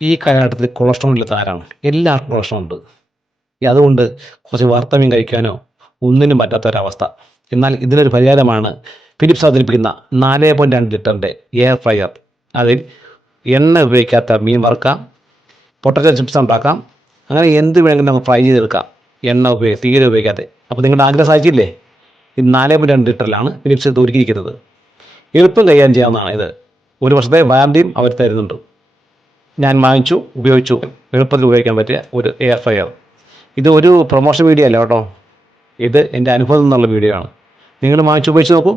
ഈ കാലഘട്ടത്തിൽ കൊളസ്ട്രോൾ ഇല്ലാത്ത ആരാണ്? എല്ലാവർക്കും കൊളസ്ട്രോൾ ഉണ്ട്. അതുകൊണ്ട് കുറച്ച് വറുത്ത മീൻ കഴിക്കാനോ ഒന്നിനും പറ്റാത്തൊരവസ്ഥ. എന്നാൽ ഇതിനൊരു പരിഹാരമാണ് ഫിലിപ്സ് അവതരിപ്പിക്കുന്ന 4.2 ലിറ്ററിൻ്റെ എയർ ഫ്രയർ. അതിൽ എണ്ണ ഉപയോഗിക്കാത്ത മീൻ വറുക്കാം, പൊട്ടറ്റോ ചിപ്സ് ഉണ്ടാക്കാം, അങ്ങനെ എന്ത് വേണമെങ്കിലും നമുക്ക് ഫ്രൈ ചെയ്തെടുക്കാം, തീരെ ഉപയോഗിക്കാതെ. അപ്പോൾ നിങ്ങളുടെ ആഗ്രഹം സാധിച്ചില്ലേ? ഇത് 4.2 ലിറ്ററിലാണ് ഫിലിപ്സ് ഇത് ഒരുക്കിയിരിക്കുന്നത്. എളുപ്പം കൈകാര്യം ചെയ്യാവുന്നതാണ് ഇത്. 1 വർഷത്തെ വാറണ്ടിയും അവർ തരുന്നുണ്ട്. ഞാൻ വാങ്ങിച്ചു, ഉപയോഗിച്ചു. എളുപ്പത്തിൽ ഉപയോഗിക്കാൻ പറ്റിയ ഒരു എയർ ഫ്രയർ. ഇത് ഒരു പ്രൊമോഷൻ വീഡിയോ അല്ല കേട്ടോ. ഇത് എൻ്റെ അനുഭവത്തിൽ നിന്നുള്ള വീഡിയോ ആണ്. നിങ്ങൾ വാങ്ങിച്ച് ഉപയോഗിച്ച് നോക്കൂ.